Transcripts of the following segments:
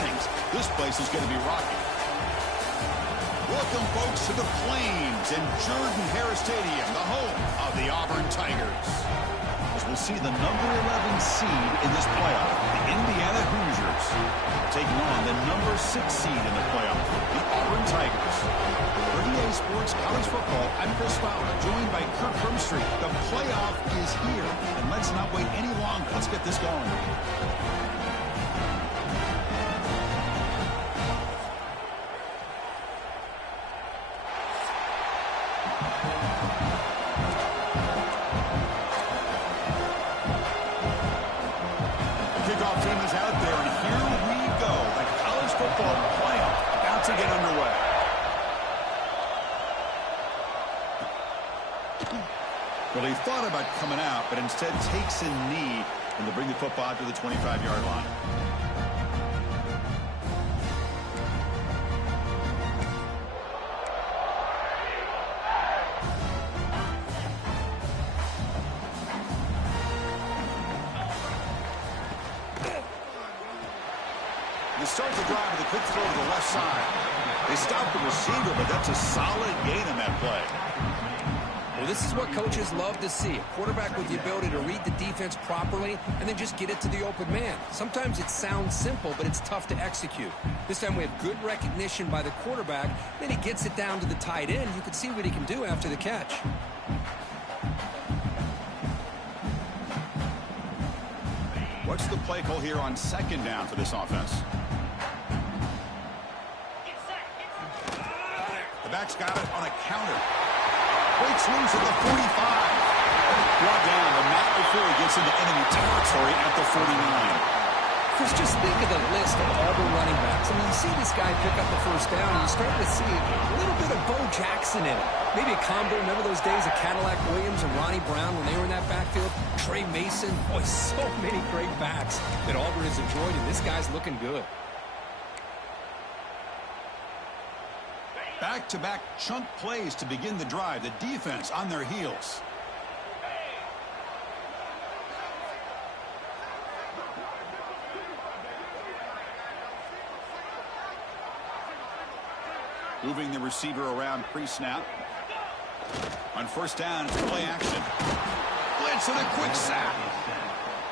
settings. This place is going to be rocky. Welcome, folks, to the Plains and Jordan-Hare Stadium, the home of the Auburn Tigers. As we'll see the number 11 seed in this playoff, the Indiana Hoosiers, taking on the number 6 seed in the playoff, the Auburn Tigers. For EA Sports College Football, I'm Chris Fowler, joined by Kirk Hermstreet. The playoff is here, and let's not wait any longer. Let's get this going. Kickoff team is out there, and here we go. The college football playoff about to get underway. Well, he thought about coming out, but instead takes a knee, and to bring the football to the 25-yard line. They start the drive with a quick throw to the left side. They stop the receiver, but that's a solid gain on that play. Well, this is what coaches love to see. A quarterback with the ability to read the defense properly and then just get it to the open man. Sometimes it sounds simple, but it's tough to execute. This time we have good recognition by the quarterback. Then he gets it down to the tight end. You can see what he can do after the catch. What's the play call here on second down for this offense? The back's got it on a counter. Breaks loose at the 45. Brought down, but not before he gets into enemy territory at the 49. Chris, just think of the list of Auburn running backs. I mean, you see this guy pick up the first down, and you start to see a little bit of Bo Jackson in it. Maybe a combo. Remember those days of Cadillac Williams and Ronnie Brown when they were in that backfield? Trey Mason. Boy, so many great backs that Auburn has enjoyed, and this guy's looking good. Back-to-back chunk plays to begin the drive. The defense on their heels. Moving the receiver around pre-snap. On first down, it's play action. Blitz and a quick sack.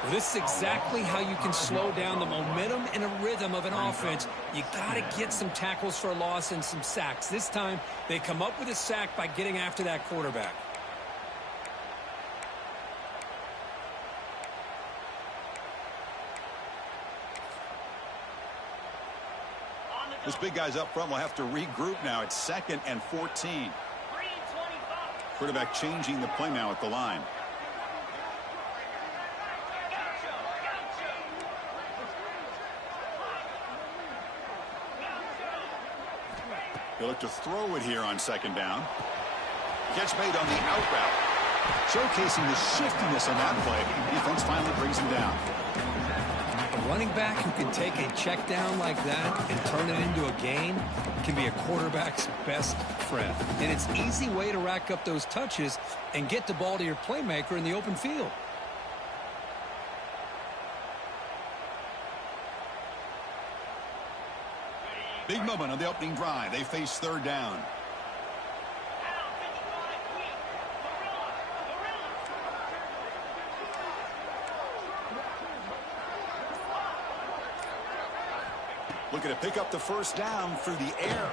Well, this is exactly how you can slow down the momentum and a rhythm of an offense. You got to get some tackles for a loss and some sacks. This time, they come up with a sack by getting after that quarterback. This big guy's up front will have to regroup now. It's 2nd and 14. Quarterback changing the play now at the line. He'll look to throw it here on second down. Catch made on the out route. Showcasing the shiftiness on that play. Defense finally brings him down. A running back who can take a check down like that and turn it into a gain can be a quarterback's best friend. And it's an easy way to rack up those touches and get the ball to your playmaker in the open field. Big moment on the opening drive. They face third down. Looking to pick up the first down through the air.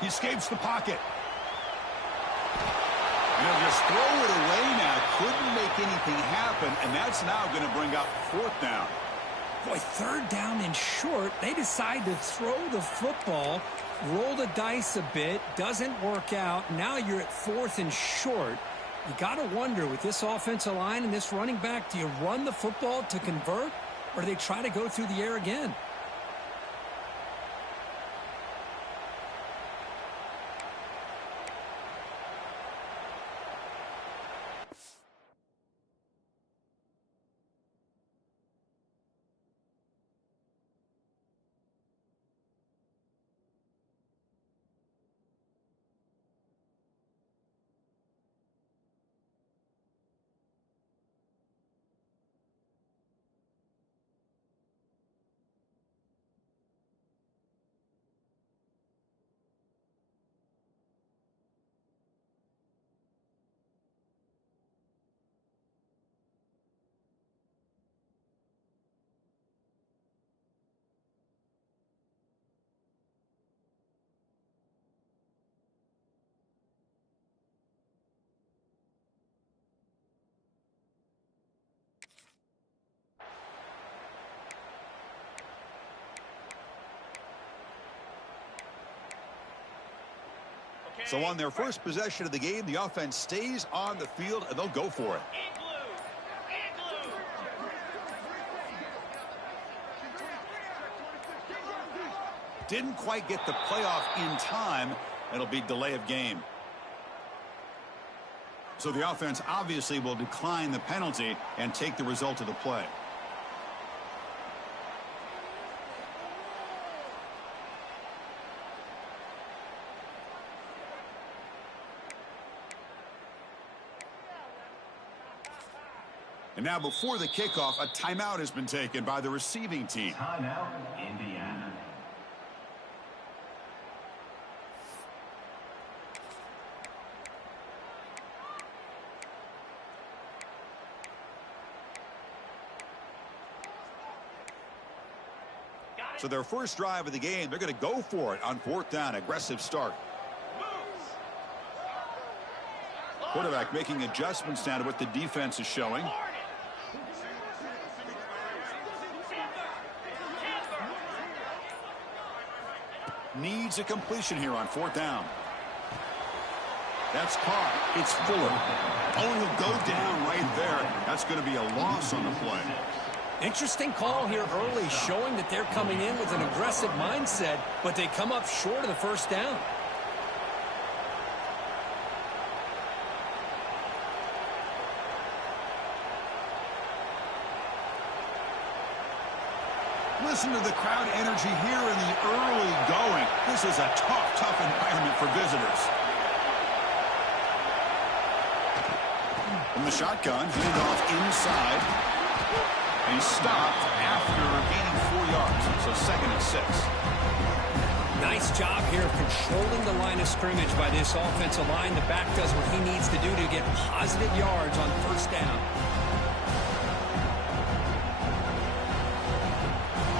He escapes the pocket. And he'll just throw it away now. Couldn't make anything happen, and that's now going to bring up fourth down. Boy, third down and short. They decide to throw the football, roll the dice a bit, doesn't work out. Now you're at 4th and short. You got to wonder, with this offensive line and this running back, do you run the football to convert, or do they try to go through the air again? So on their first possession of the game, the offense stays on the field, and they'll go for it. Didn't quite get the playoff in time. It'll be delay of game. So the offense obviously will decline the penalty and take the result of the play. And now before the kickoff, a timeout has been taken by the receiving team. Timeout, Indiana. So their first drive of the game, they're going to go for it on 4th down. Aggressive start. Quarterback making adjustments now to what the defense is showing. Needs a completion here on 4th down. That's caught. It's Fuller. Oh, he'll go down right there. That's going to be a loss on the play. Interesting call here early, showing that they're coming in with an aggressive mindset, but they come up short of the first down. Listen to the crowd energy here in the early going. This is a tough environment for visitors. From the shotgun, handoff inside. He's stopped after gaining 4 yards, so 2nd and 6. Nice job here of controlling the line of scrimmage by this offensive line. The back does what he needs to do to get positive yards on 1st down.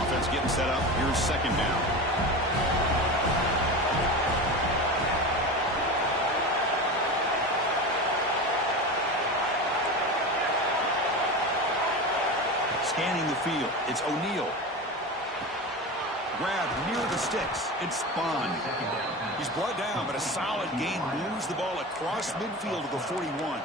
Offense getting set up. Here's 2nd down. Scanning the field. It's O'Neal. Grab near the sticks. It's Bond. He's brought down, but a solid gain moves the ball across midfield to the 41.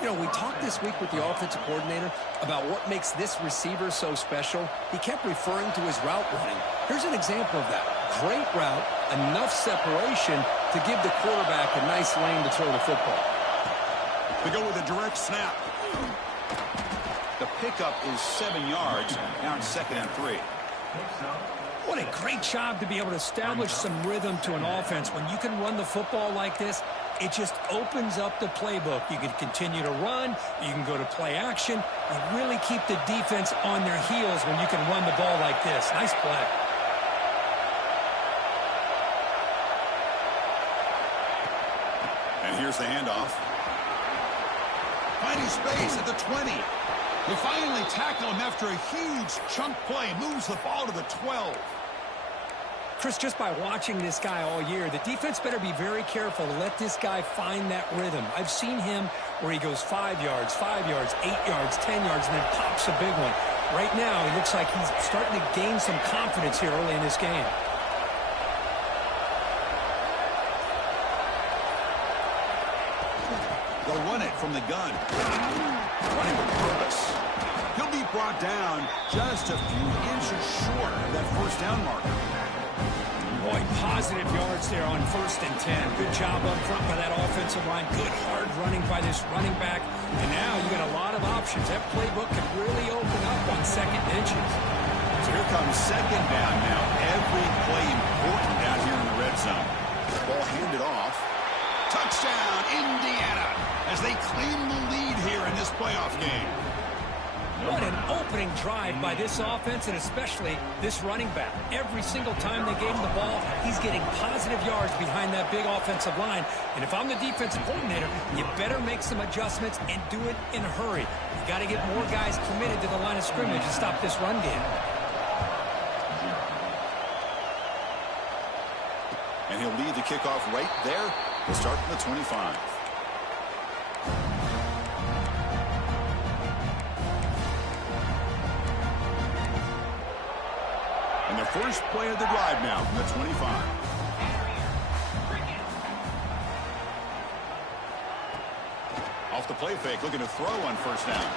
You know, we talked this week with the offensive coordinator about what makes this receiver so special. He kept referring to his route running. Here's an example of that. Great route, enough separation to give the quarterback a nice lane to throw the football. They go with a direct snap. The pickup is 7 yards. Now it's 2nd and 3. What a great job to be able to establish some rhythm to an offense. When you can run the football like this, it just opens up the playbook. You can continue to run. You can go to play action. And really keep the defense on their heels when you can run the ball like this. Nice play. And here's the handoff. Finding space at the 20. They finally tackle him after a huge chunk play. Moves the ball to the 12. Chris, just by watching this guy all year, the defense better be very careful to let this guy find that rhythm. I've seen him where he goes 5 yards, 8 yards, 10 yards, and then pops a big one. Right now, he looks like he's starting to gain some confidence here early in this game. They'll run it from the gun. Running with purpose. He'll be brought down just a few inches short of that 1st down marker. Boy, positive yards there on 1st and 10. Good job up front by that offensive line. Good hard running by this running back. And now you got a lot of options. That playbook can really open up on 2nd and inches. So here comes 2nd down now. Every play important down here in the red zone. Ball handed off. Touchdown, Indiana, as they claim the lead here in this playoff game. What an opening drive by this offense, and especially this running back. Every single time they gave him the ball, he's getting positive yards behind that big offensive line. And if I'm the defensive coordinator, you better make some adjustments and do it in a hurry. You got to get more guys committed to the line of scrimmage to stop this run game. And he'll lead the kickoff right there. We'll start from the 25. And the first play of the drive now from the 25. the play fake, looking to throw on first down.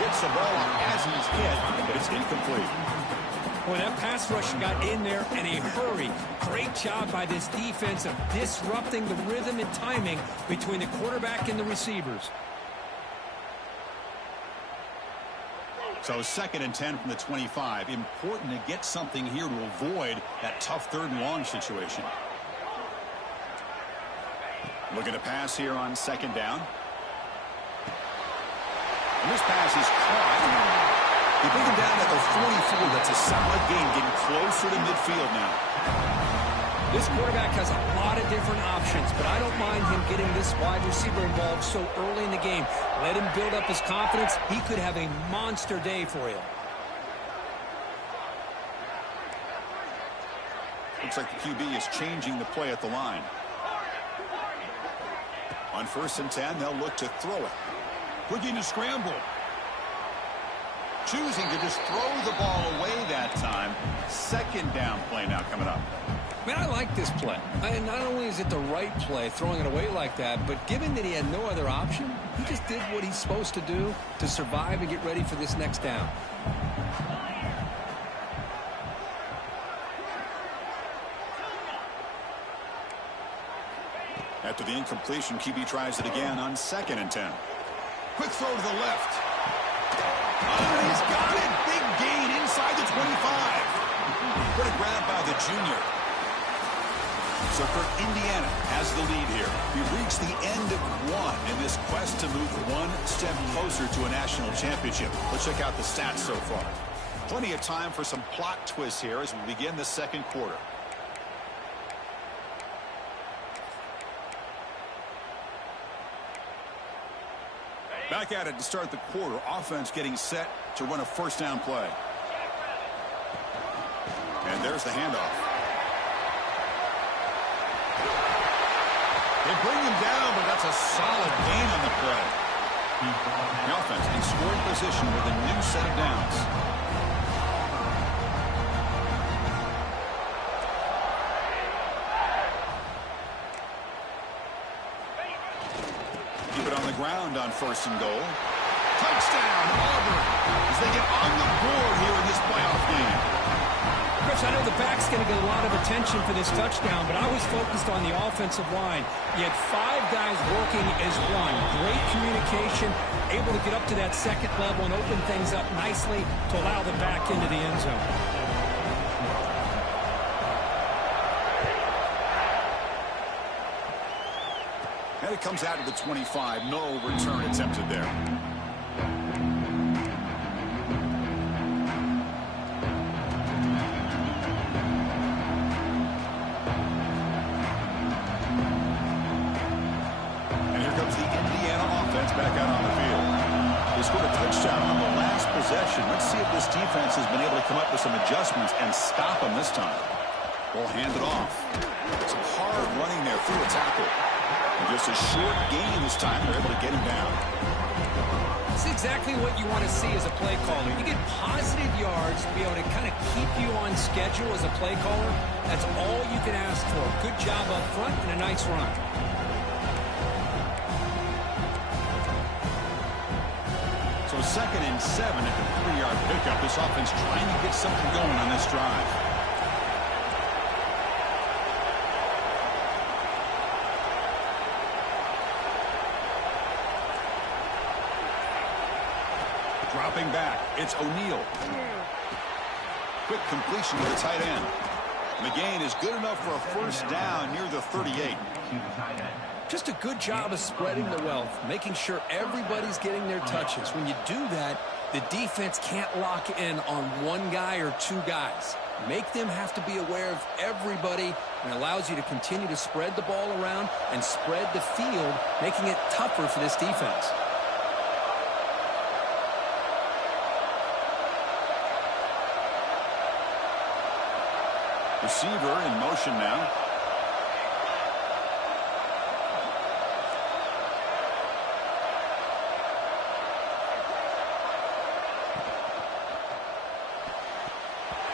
Gets the ball as he's hit, but it's incomplete. Boy, that pass rush got in there in a hurry. Great job by this defense of disrupting the rhythm and timing between the quarterback and the receivers. So 2nd and 10 from the 25. Important to get something here to avoid that tough 3rd and long situation. Looking to pass here on 2nd down. And this pass is caught. You bring him down at the 44. That's a solid gain, getting closer to midfield now. This quarterback has a lot of different options, but I don't mind him getting this wide receiver involved so early in the game. Let him build up his confidence. He could have a monster day for you. Looks like the QB is changing the play at the line. On 1st and 10, they'll look to throw it. Looking to scramble. Choosing to just throw the ball away that time. 2nd down play now coming up. Man, I like this play. Not only is it the right play, throwing it away like that, but given that he had no other option, he just did what he's supposed to do to survive and get ready for this next down. After the incompletion, QB tries it again on 2nd and 10. Quick throw to the left. Oh, he's got it. Big gain inside the 25. What a grab by the junior. So for Indiana has the lead here. We've reached the end of 1 in this quest to move 1 step closer to a national championship. Let's check out the stats so far. Plenty of time for some plot twists here as we begin the 2nd quarter. Back at it to start the quarter. Offense getting set to run a 1st down play. And there's the handoff. They bring him down, but that's a solid gain on the play. The offense in scoring position with a new set of downs. Keep it on the ground on 1st and goal. Touchdown, Auburn, as they get on the board here in this playoff game. Chris, I know the back's going to get a lot of attention for this touchdown, but I was focused on the offensive line. You had 5 guys working as one. Great communication, able to get up to that 2nd level and open things up nicely to allow the back into the end zone. And it comes out of the 25. No return attempted there. And here comes the Indiana offense back out on the field. They scored a touchdown on the last possession. Let's see if this defense has been able to come up with some adjustments and stop them this time. Ball handed off. Some hard running there through a tackle. Just a short gain this time. They're able to get him down. It's exactly what you want to see as a play caller. You get positive yards to be able to kind of keep you on schedule as a play caller. That's all you can ask for. Good job up front and a nice run. So 2nd and 7 at the 3-yard pickup. This offense trying to get something going on this drive. Dropping back, it's O'Neal. Quick completion to the tight end. The gain is good enough for a 1st down near the 38. Just a good job of spreading the wealth, making sure everybody's getting their touches. When you do that, the defense can't lock in on 1 guy or 2 guys. Make them have to be aware of everybody, and allows you to continue to spread the ball around and spread the field, making it tougher for this defense. Receiver in motion now.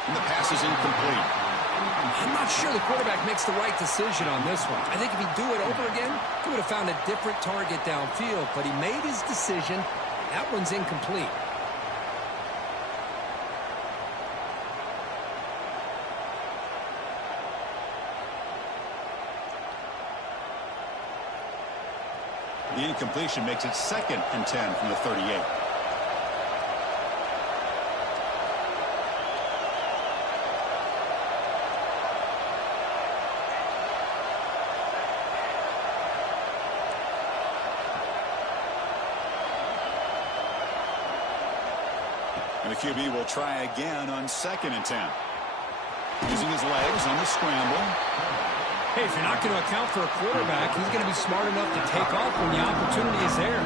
And the pass is incomplete. I'm not sure the quarterback makes the right decision on this one. I think if he'd do it over again, he would have found a different target downfield, but he made his decision. That one's incomplete. The incompletion makes it 2nd and 10 from the 38. And the QB will try again on 2nd and 10. Using his legs on the scramble. Hey, if you're not going to account for a quarterback, he's going to be smart enough to take off when the opportunity is there.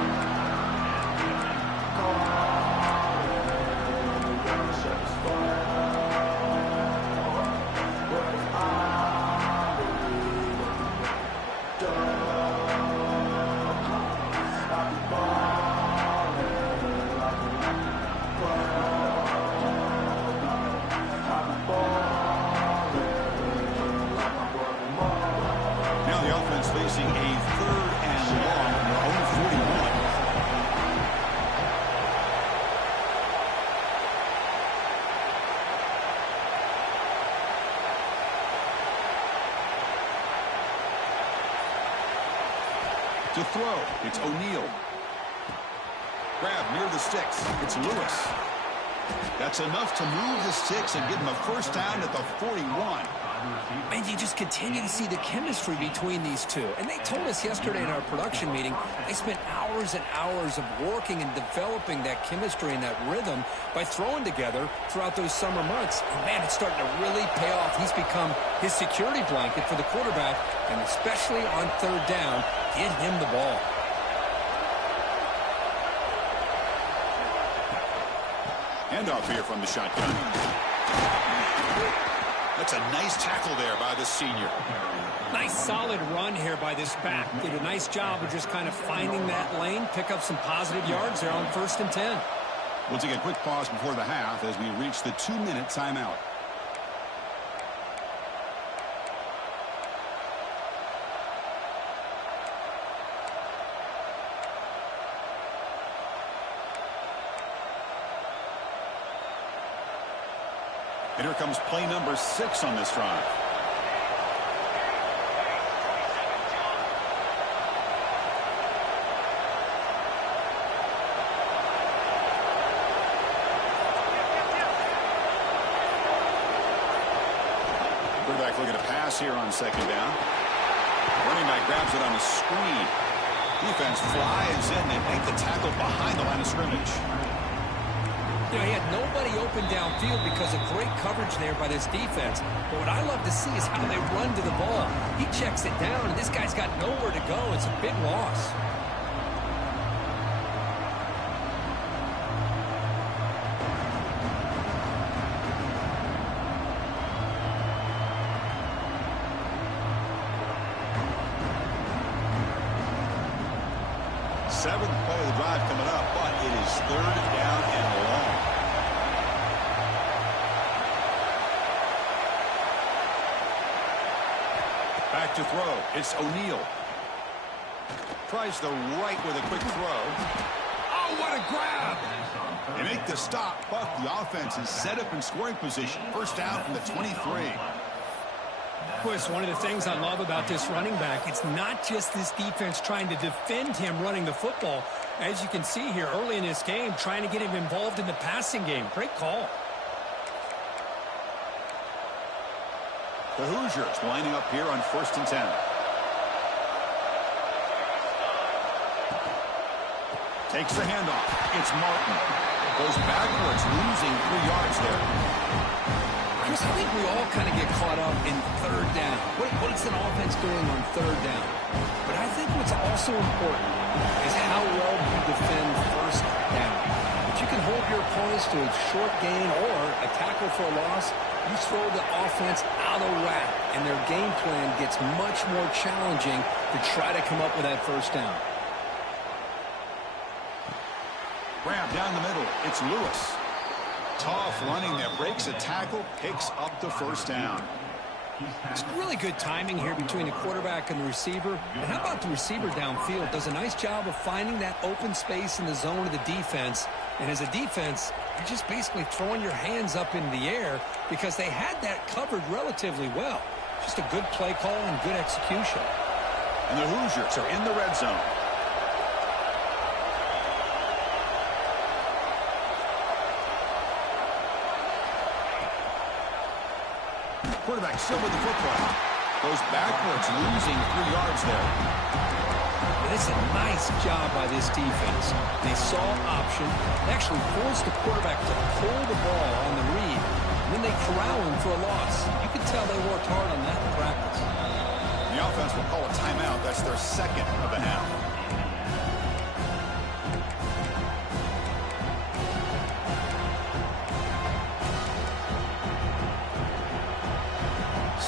Facing a 3rd and long from their own 41. To throw, it's O'Neal. Grab near the sticks, it's Lewis. That's enough to move the sticks and give them a first down at the 41. And you just continue to see the chemistry between these two. And they told us yesterday in our production meeting, they spent hours and hours of working and developing that chemistry and that rhythm by throwing together throughout those summer months. And, man, it's starting to really pay off. He's become his security blanket for the quarterback, and especially on 3rd down, get him the ball. Handoff here from the shotgun. That's a nice tackle there by the senior. Nice solid run here by this back. Did a nice job of just kind of finding that lane, pick up some positive yards there on 1st and 10. We'll take a quick pause before the half as we reach the 2-minute timeout. And here comes play number 6 on this drive. Quarterback looking to pass here on 2nd down. Running back grabs it on a screen. Defense flies in and make the tackle behind the line of scrimmage. You know, he had nobody open downfield because of great coverage there by this defense. But what I love to see is how they run to the ball. He checks it down, and this guy's got nowhere to go. It's a big loss. Seventh play of the drive coming up, but it is 3rd down and long. Back to throw. It's O'Neal. Tries the right with a quick throw. Oh, what a grab! They make the stop, but the offense is set up in scoring position. First down from the 23. Of course, one of the things I love about this running back, it's not just this defense trying to defend him running the football. As you can see here early in this game, trying to get him involved in the passing game. Great call. The Hoosiers lining up here on 1st and 10. Takes the handoff. It's Martin. Goes backwards, losing 3 yards there. Chris, I think we all kind of get caught up in 3rd down. What's an offense doing on 3rd down? But I think what's also important is how well you defend 1st down. If you can hold your opponents to a short gain or a tackle for a loss, you throw the offense out of whack, and their game plan gets much more challenging to try to come up with that 1st down. Grab down the middle. It's Lewis. Tough running there. Breaks a tackle. Picks up the 1st down. It's really good timing here between the quarterback and the receiver. And how about the receiver downfield? Does a nice job of finding that open space in the zone of the defense. And as a defense, you're just basically throwing your hands up in the air because they had that covered relatively well. Just a good play call and good execution. And the Hoosiers are in the red zone. Quarterback still with the football. Goes backwards, losing 3 yards there. And it's a nice job by this defense. They saw option. They actually forced the quarterback to pull the ball on the read. And then they corral him for a loss. You can tell they worked hard on that in practice. The offense will call a timeout. That's their second of the half.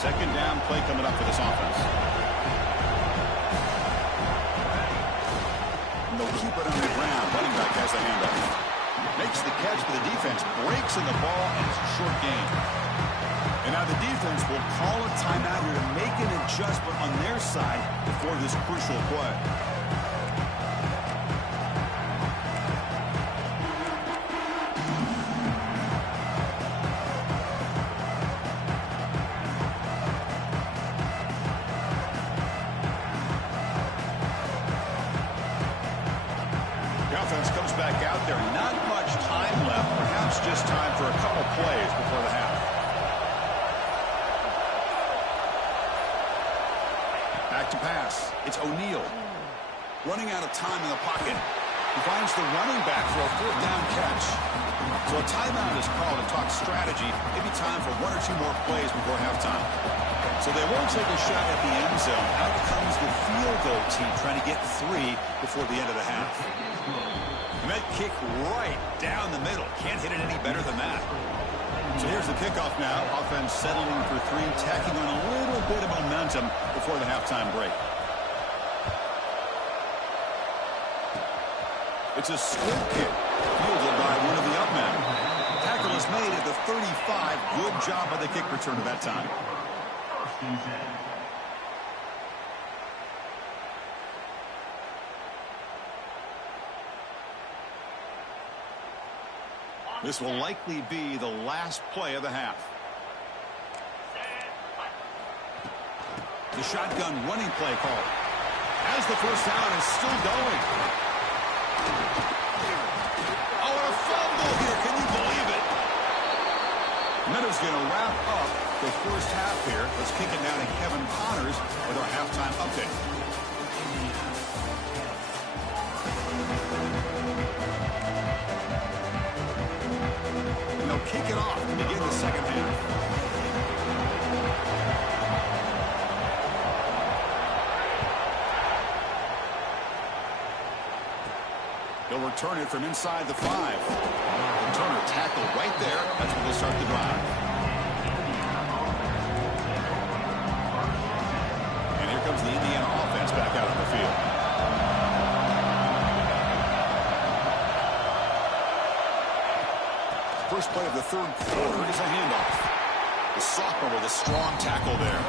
Second down play coming up for this offense. And they'll keep it on the ground. Running back has the handoff. Makes the catch for the defense. Breaks in the ball, and it's a short gain. And now the defense will call a timeout here to make an adjustment on their side before this crucial play. Comes back out there. Not much time left. Perhaps just time for a couple plays before the half. Back to pass. It's O'Neal. Running out of time in the pocket. He finds the running back for a 4th down catch. So a timeout is called to talk strategy. Maybe time for 1 or 2 more plays before halftime. So they won't take a shot at the end zone. Out comes the field goal team trying to get 3 before the end of the half. And that kick right down the middle. Can't hit it any better than that. So here's the kickoff now. Offense settling for 3, tacking on a little bit of momentum before the halftime break. It's a split kick, fielded by one of the up men. Tackle is made at the 35. Good job by the kick return at that time. This will likely be the last play of the half. The shotgun running play call. As the first down is still going. Oh, and a fumble here. Can you believe it? Meadow's going to wrap up the first half here. Let's kick it down to Kevin Connors with our halftime update. Kick it off to begin the second half. They'll return it from inside the 5. Returner tackled right there. That's where they'll start the drive. And here comes the Indiana offense back out on the field. First play of the 3rd quarter is a handoff. The sophomore with a strong tackle there.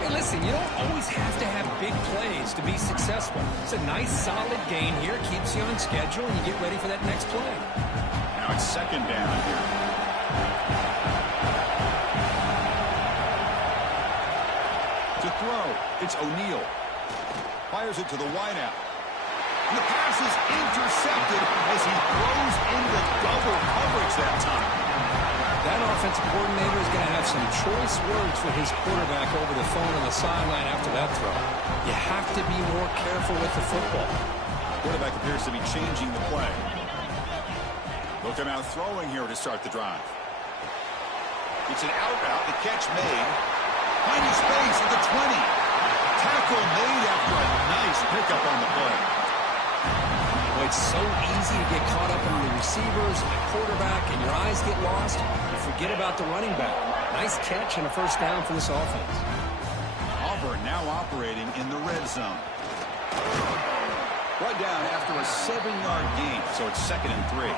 Hey, listen, you don't always have to have big plays to be successful. It's a nice, solid gain here. Keeps you on schedule, and you get ready for that next play. Now it's second down here. To throw, it's O'Neal. Fires it to the wideout. And the pass is intercepted as he throws into double coverage that time. That offensive coordinator is going to have some choice words for his quarterback over the phone on the sideline after that throw. You have to be more careful with the football. Quarterback appears to be changing the play. Look at now throwing here to start the drive. It's an out route. The catch made. Finding space at the 20. Tackle made after a nice pickup on the play. Well, it's so easy to get caught up in the receivers and the quarterback, and your eyes get lost. You forget about the running back. Nice catch and a first down for this offense. Auburn now operating in the red zone. Right down after a 7-yard gain, so it's 2nd and 3.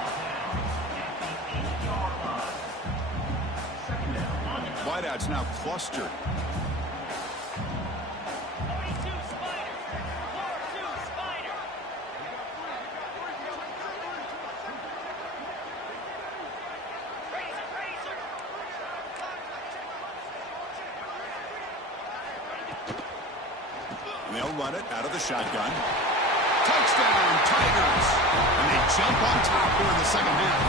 wideouts now clustered. And they'll run it out of the shotgun. Touchdown, Tigers! And they jump on top here in the second half.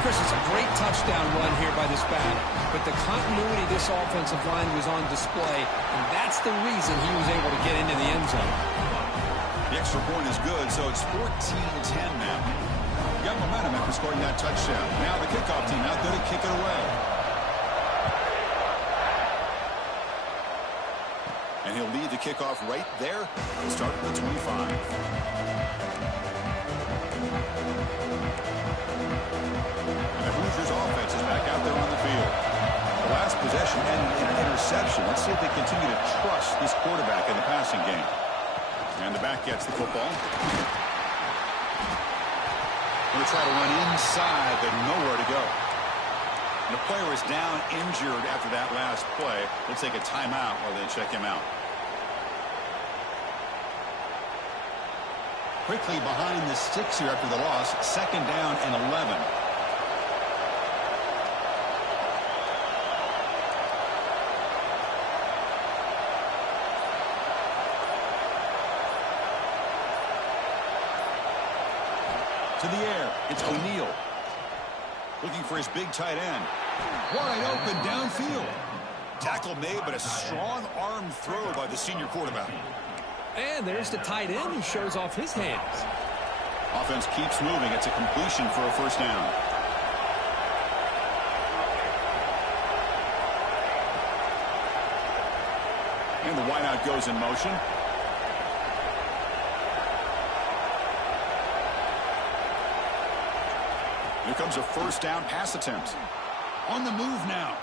Chris, it's a great touchdown run here by this back, but the continuity of this offensive line was on display, and that's the reason he was able to get into the end zone. The extra point is good, so it's 14-10 now. Got momentum after scoring that touchdown. Now the kickoff team out there to kick it away. And he'll lead the kickoff right there. He'll start at the 25. The Hoosiers offense is back out there on the field. The last possession ended in an interception. Let's see if they continue to trust this quarterback in the passing game. And the back gets the football. Going to try to run inside, but nowhere to go. And the player is down injured after that last play. They'll take a timeout while they check him out. Quickly behind the sticks here after the loss. 2nd down and 11. To the air, it's O'Neal. Looking for his big tight end. Wide open downfield. Tackle made, but a strong arm throw by the senior quarterback. And there's the tight end who shows off his hands. Offense keeps moving. It's a completion for a first down. And the wideout goes in motion. Here comes a first down pass attempt. On the move now.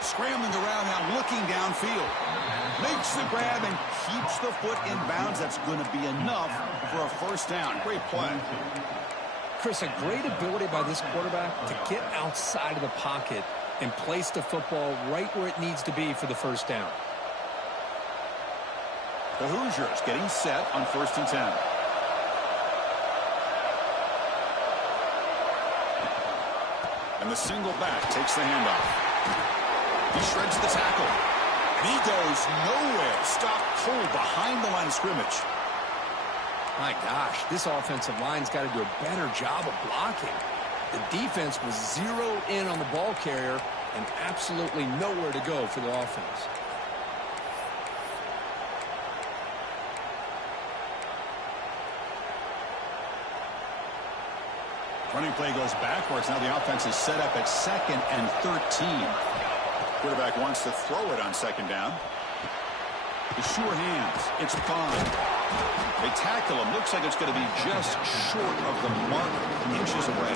Scrambling around now, looking downfield. Makes the grab and keeps the foot in bounds. That's going to be enough for a first down. Great play. Chris, a great ability by this quarterback to get outside of the pocket and place the football right where it needs to be for the first down. The Hoosiers getting set on 1st and 10. And the single back takes the handoff. He shreds the tackle. And he goes nowhere. Stopped cold behind the line of scrimmage. My gosh, this offensive line's got to do a better job of blocking. The defense was zeroed in on the ball carrier and absolutely nowhere to go for the offense. Running play goes backwards. Now the offense is set up at 2nd and 13. Quarterback wants to throw it on 2nd down. The sure hands. It's fine. They tackle him. Looks like it's going to be just short of the mark, inches away.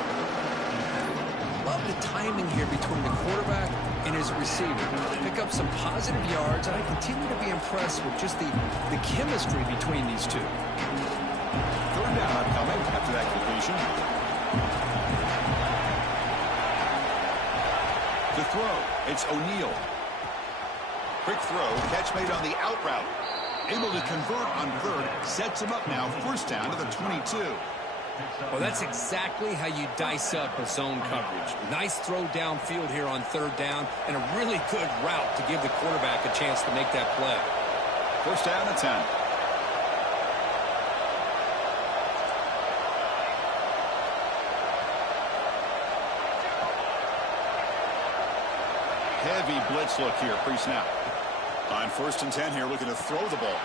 Love the timing here between the quarterback and his receiver. Pick up some positive yards, and I continue to be impressed with just the chemistry between these two. 3rd down upcoming after that completion. To throw, it's O'Neal. Quick throw, catch made on the out route. Able to convert on 3rd, sets him up now, first down to the 22. Well, that's exactly how you dice up a zone coverage. Nice throw downfield here on 3rd down, and a really good route to give the quarterback a chance to make that play. First down to 10. Heavy blitz look here, pre-snap. On 1st and 10 here, looking to throw the ball.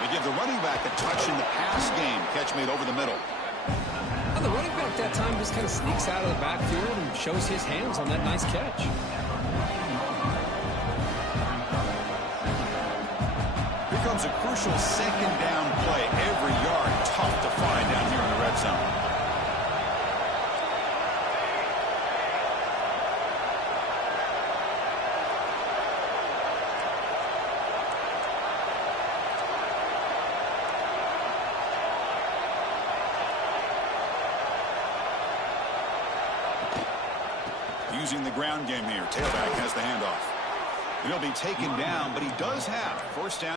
They give the running back a touch in the pass game. Catch made over the middle. Well, the running back that time just kind of sneaks out of the backfield and shows his hands on that nice catch. Here comes a crucial 2nd down play. Every yard tough to find down here in the red zone. using the ground game here. Tailback has the handoff. He'll be taken down, but he does have first down.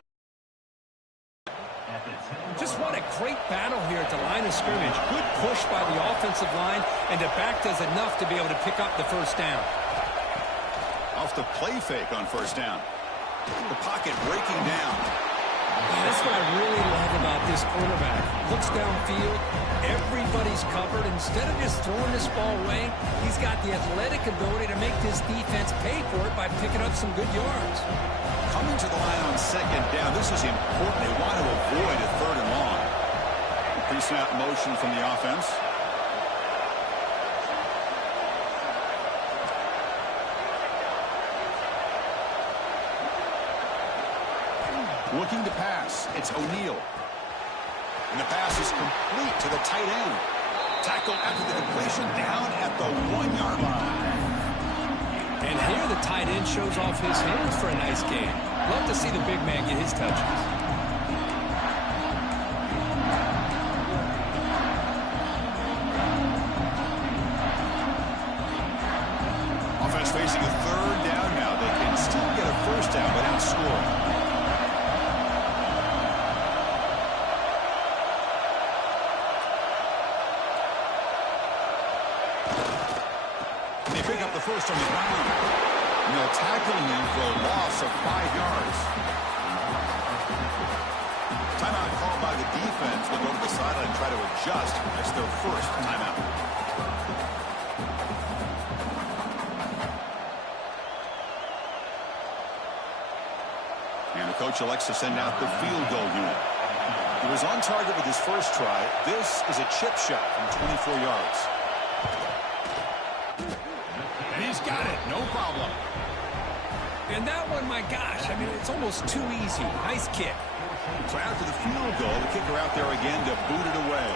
Just what a great battle here at the line of scrimmage. Good push by the offensive line, and the back does enough to be able to pick up the first down. Off the play fake on first down. The pocket breaking down. That's what I really love about this quarterback. Looks downfield, everybody's covered. Instead of just throwing this ball away, he's got the athletic ability to make this defense pay for it by picking up some good yards. Coming to the line on second down, this is important. They want to avoid a third and long. Pre-snap motion from the offense. Looking to pass. It's O'Neal. And the pass is complete to the tight end. Tackled after the completion down at the 1-yard line. And here the tight end shows off his hands for a nice game. Love to see the big man get his touches. Offense facing a third down now. They can still get a first down without scoring. They pick up the first on the ground. And they'll tackle him for a loss of 5 yards. Timeout called by the defense. They'll go to the sideline and try to adjust. That's their first timeout. And the coach elects to send out the field goal unit. He was on target with his first try. This is a chip shot from 24 yards. And he's got it. No problem. And that one, my gosh, I mean, it's almost too easy. Nice kick. So after the field goal, the kicker out there again to boot it away.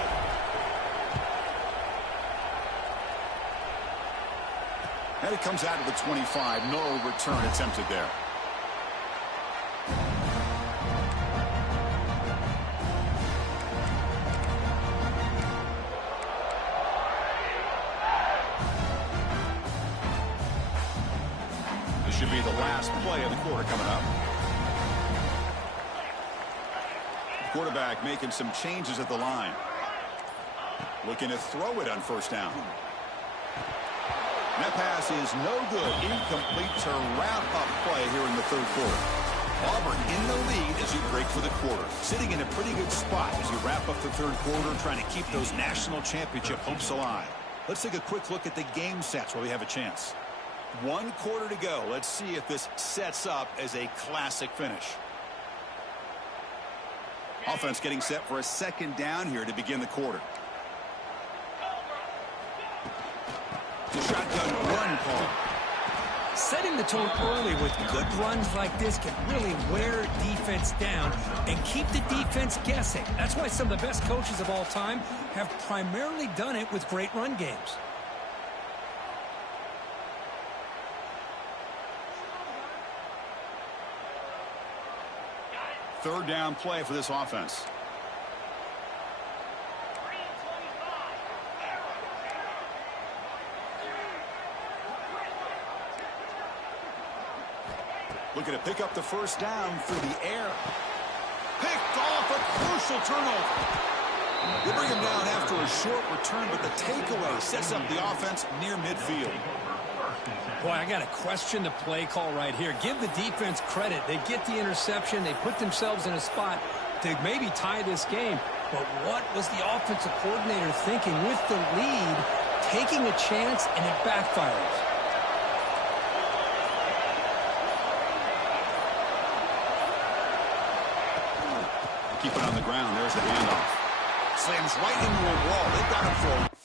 And it comes out to the 25. No return attempted there. Should be the last play of the quarter coming up. The quarterback making some changes at the line. Looking to throw it on first down. And that pass is no good. Incomplete to wrap up play here in the third quarter. Auburn in the lead as you break for the quarter. Sitting in a pretty good spot as you wrap up the third quarter, trying to keep those national championship hopes alive. Let's take a quick look at the game sets while we have a chance. 1 quarter to go. Let's see if this sets up as a classic finish. Offense getting set for a second down here to begin the quarter. The shotgun run call. Setting the tone early with good runs like this can really wear defense down and keep the defense guessing. That's why some of the best coaches of all time have primarily done it with great run games. Third down play for this offense. Looking to pick up the first down through the air. Picked off, a crucial turnover. They bring him down after a short return, but the takeaway sets up the offense near midfield. Boy, I got to question the play call right here. Give the defense credit. They get the interception. They put themselves in a spot to maybe tie this game. But what was the offensive coordinator thinking with the lead, taking a chance, and it backfires? Keep it on the ground. There's the handoff. Slams right into a wall. They've got him for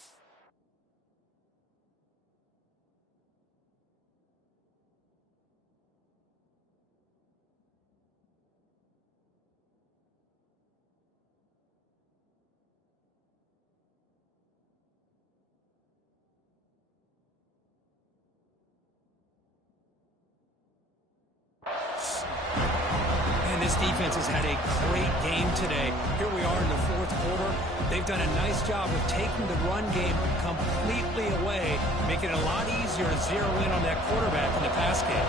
This defense has had a great game today. Here we are in the fourth quarter. They've done a nice job of taking the run game completely away, making it a lot easier to zero in on that quarterback in the pass game.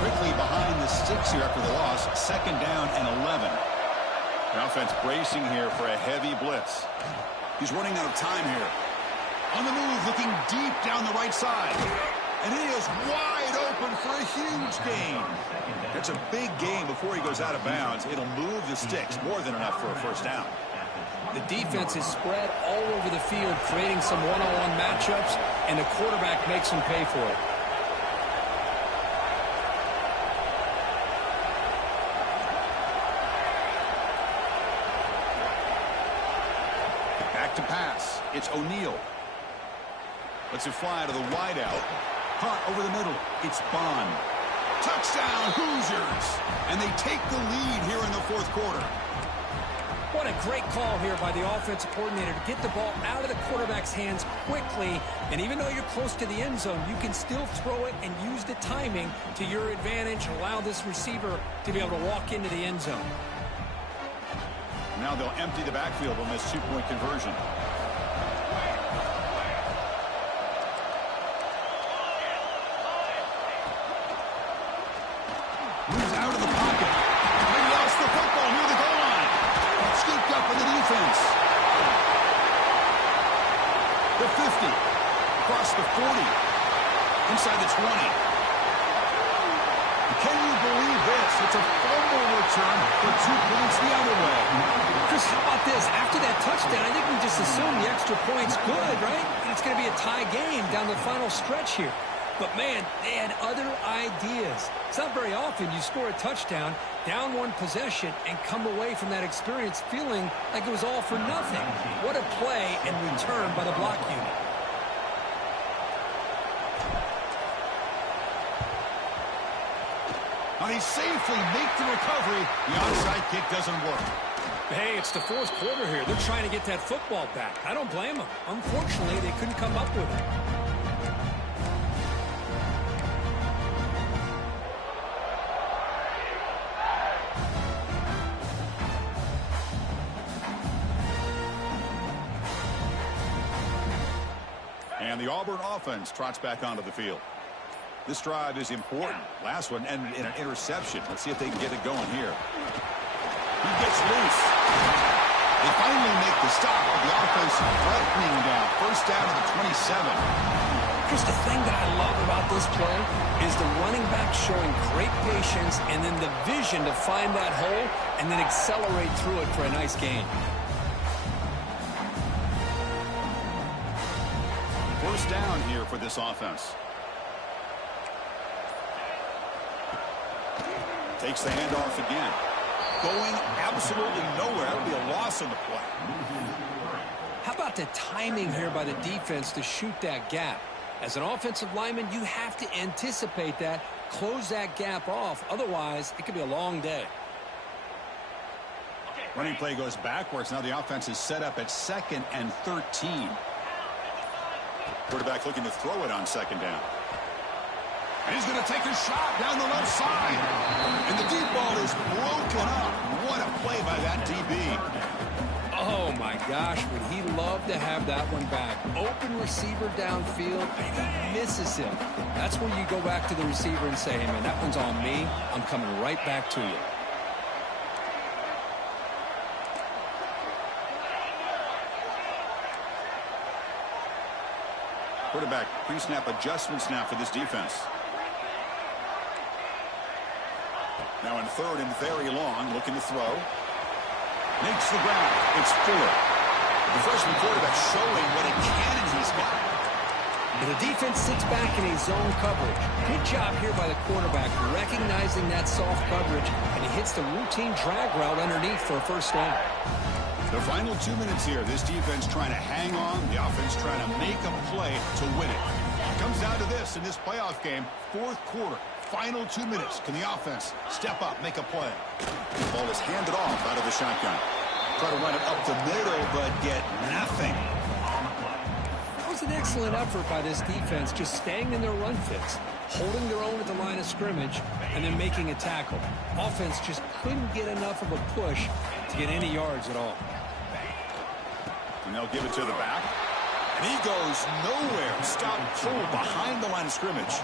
Quickly behind the sticks here after the loss. 2nd down and 11. The offense bracing here for a heavy blitz. He's running out of time here. On the move, looking deep down the right side. And he is wide open for a huge gain. That's a big gain before he goes out of bounds. It'll move the sticks, more than enough for a first down. The defense is spread all over the field, creating some one-on-one matchups, and the quarterback makes them pay for it. Back to pass. It's O'Neal. Lets it fly to the wideout. Hunt over the middle. It's Bond. Touchdown, Hoosiers! And they take the lead here in the fourth quarter. What a great call here by the offensive coordinator to get the ball out of the quarterback's hands quickly. And even though you're close to the end zone, you can still throw it and use the timing to your advantage and allow this receiver to be able to walk into the end zone. Now they'll empty the backfield on this 2-point conversion. Moves out of the pocket. They lost the football near the goal line. Scooped up in the defense. The 50. Across the 40. Inside the 20. Can you believe this? It's a fumble return for 2 points the other way. Chris, how about this? After that touchdown, I think we just assume the extra point's good, right? And it's going to be a tie game down the final stretch here. But, man, they had other ideas. It's not very often you score a touchdown, down one possession, and come away from that experience feeling like it was all for nothing. What a play and return by the block unit. And he safely makes the recovery. The onside kick doesn't work. Hey, it's the fourth quarter here. They're trying to get that football back. I don't blame them. Unfortunately, they couldn't come up with it. And the Auburn offense trots back onto the field. This drive is important. Last one ended in an interception. Let's see if they can get it going here. He gets loose. They finally make the stop, but the offense threatening down. First down to the 27. Just the thing that I love about this play is the running back showing great patience and then the vision to find that hole and then accelerate through it for a nice gain. First down here for this offense. Takes the handoff again. Going absolutely nowhere. That would be a loss on the play. How about the timing here by the defense to shoot that gap? As an offensive lineman, you have to anticipate that, close that gap off. Otherwise, it could be a long day. Running play goes backwards. Now the offense is set up at 2nd and 13. Quarterback looking to throw it on 2nd down. And he's going to take a shot down the left side. And the deep ball is broken up. What a play by that DB. Oh, my gosh, would he love to have that one back. Open receiver downfield, and he misses him. That's where you go back to the receiver and say, hey, man, that one's on me. I'm coming right back to you. Quarterback pre-snap adjustments now for this defense. Now in 3rd and very long, looking to throw. Makes the ground. It's Fuller. The freshman quarterback showing what a cannon he's got. And the defense sits back in a zone coverage. Good job here by the quarterback, recognizing that soft coverage, and he hits the routine drag route underneath for a first down. The final 2 minutes here. This defense trying to hang on. The offense trying to make a play to win it. It comes down to this in this playoff game. 4th quarter. Final 2 minutes. Can the offense step up, make a play? The ball is handed off out of the shotgun. Try to run it up the middle, but get nothing. That was an excellent effort by this defense, just staying in their run fits. holding their own at the line of scrimmage, and then making a tackle. Offense just couldn't get enough of a push to get any yards at all. And they'll give it to the back. And he goes nowhere. Stop pulled behind the line of scrimmage.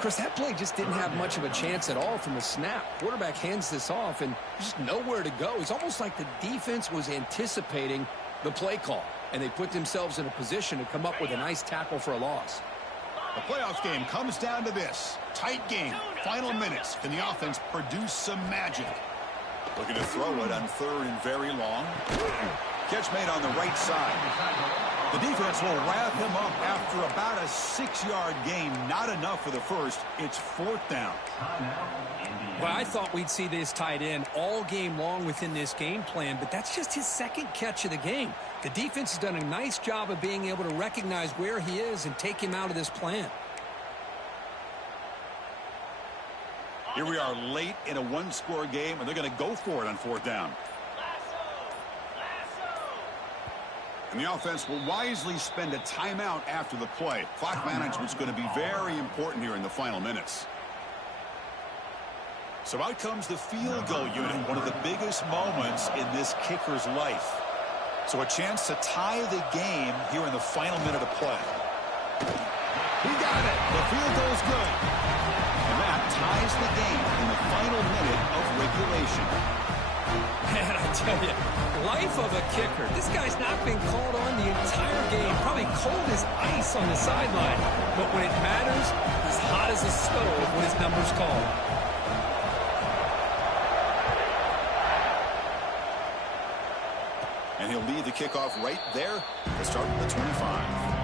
Chris, that play just didn't have much of a chance at all from the snap. Quarterback hands this off, and just nowhere to go. It's almost like the defense was anticipating the play call, and they put themselves in a position to come up with a nice tackle for a loss. The playoff game comes down to this. Tight game. Final minutes. Can the offense produce some magic? Looking to throw it on 3rd and very long. Catch made on the right side. The defense will wrap him up after about a 6-yard gain. Not enough for the first. It's 4th down. Well, I thought we'd see this tight end all game long within this game plan, but that's just his 2nd catch of the game. The defense has done a nice job of being able to recognize where he is and take him out of this plan. Here we are late in a 1-score game, and they're going to go for it on 4th down. And the offense will wisely spend a timeout after the play. Clock management's going to be very important here in the final minutes. So out comes the field goal unit, one of the biggest moments in this kicker's life. So a chance to tie the game here in the final minute of play. He got it. The field goal's good. And that ties the game in the final minute of regulation. Man, I tell you, life of a kicker. This guy's not been called on the entire game. Probably cold as ice on the sideline. But when it matters, he's hot as a stove when his number's called. And he'll lead the kickoff right there to start with the 25.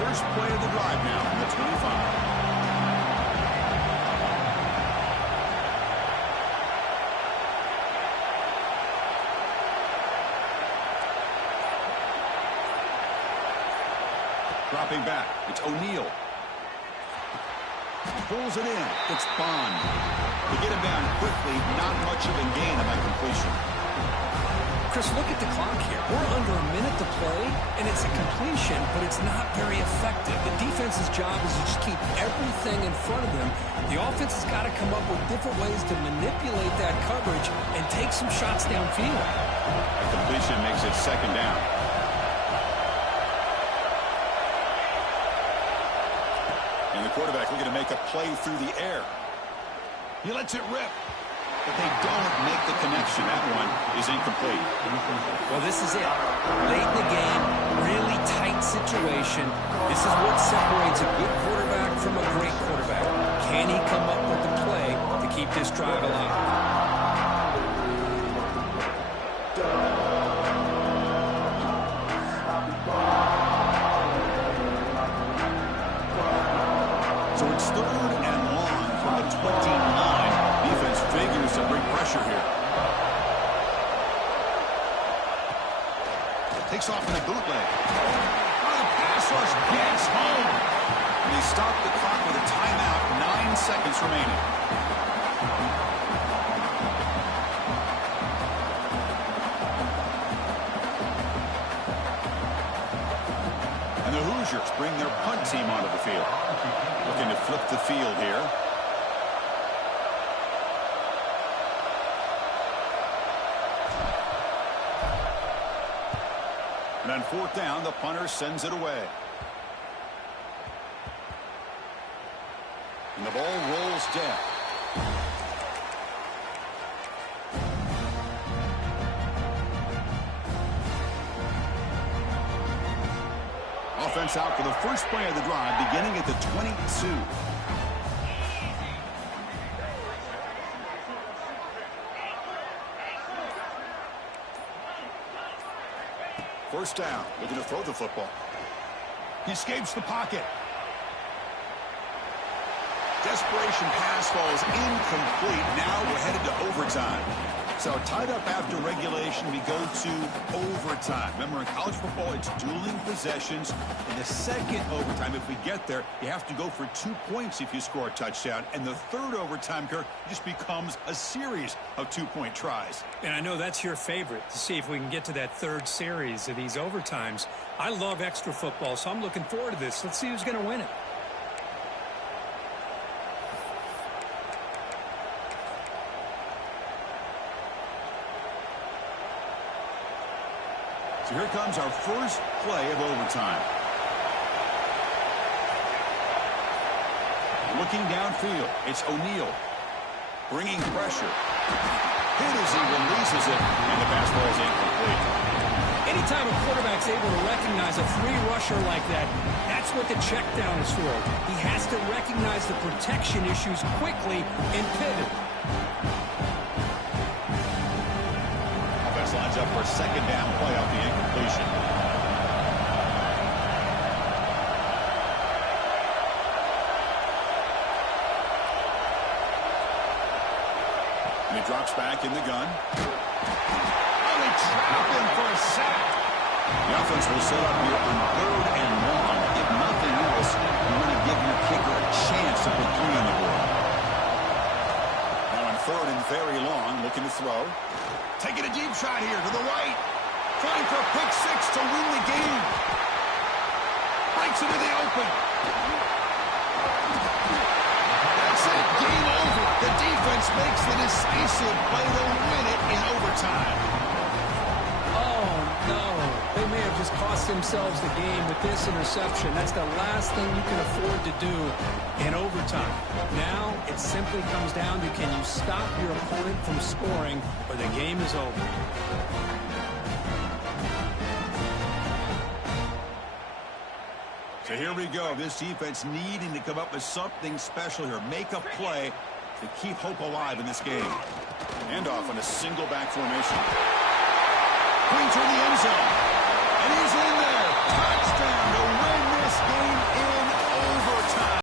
First play of the drive now from the 25. Dropping back. It's O'Neal. Pulls it in. It's Bond. They get him down quickly. Not much of a gain on that completion. Chris, look at the clock here. We're under a minute to play, and it's a completion, but it's not very effective. The defense's job is to just keep everything in front of them. The offense has got to come up with different ways to manipulate that coverage and take some shots downfield. The completion makes it 2nd down. And the quarterback looking to make a play through the air. He lets it rip. But they don't make the connection. That one is incomplete. Well, this is it. Late in the game, really tight situation. This is what separates a good quarterback from a great quarterback. Can he come up with the play to keep this drive alive? So it's 3rd and long from the 29. Defense figures to bring pressure here. Takes off in a bootleg. Oh, the pass rush gets home. And they stop the clock with a timeout. 9 seconds remaining. And the Hoosiers bring their punt team onto the field. Looking to flip the field here. And on 4th down, the punter sends it away. And the ball rolls down. Offense out for the first play of the drive, beginning at the 22. First down, looking to throw the football. He escapes the pocket. Desperation pass falls incomplete. Now we're headed to overtime. So tied up after regulation, we go to overtime. Remember, in college football, it's dueling possessions. In the second overtime, if we get there, you have to go for 2 points if you score a touchdown. And the third overtime, Kirk, just becomes a series of 2-point tries. And I know that's your favorite, to see if we can get to that third series of these overtimes. I love extra football, so I'm looking forward to this. Let's see who's going to win it. So here comes our first play of overtime. Looking downfield, it's O'Neal. Bringing pressure. Hit as he releases it, and the pass ball is incomplete. Anytime a quarterback's able to recognize a free rusher like that, that's what the check down is for. He has to recognize the protection issues quickly and pivot. Offense lines up for a second down play off the incompletion. And he drops back in the gun. Oh, they trap him for a sack. The offense will set up here on 3rd and long. If nothing else, you want to give your kicker a chance to put 3 on the board. Now on 3rd and very long, looking to throw. Taking a deep shot here to the right. Trying for a pick 6 to win the game. Breaks into the open. That's it. Game over. The defense makes the decisive play to win it in overtime. Oh, no. They may have just cost themselves the game with this interception. That's the last thing you can afford to do in overtime. Now it simply comes down to, can you stop your opponent from scoring, or the game is over. So here we go. This defense needing to come up with something special here. Make a play to keep hope alive in this game. Handoff on a single back formation. Queen to the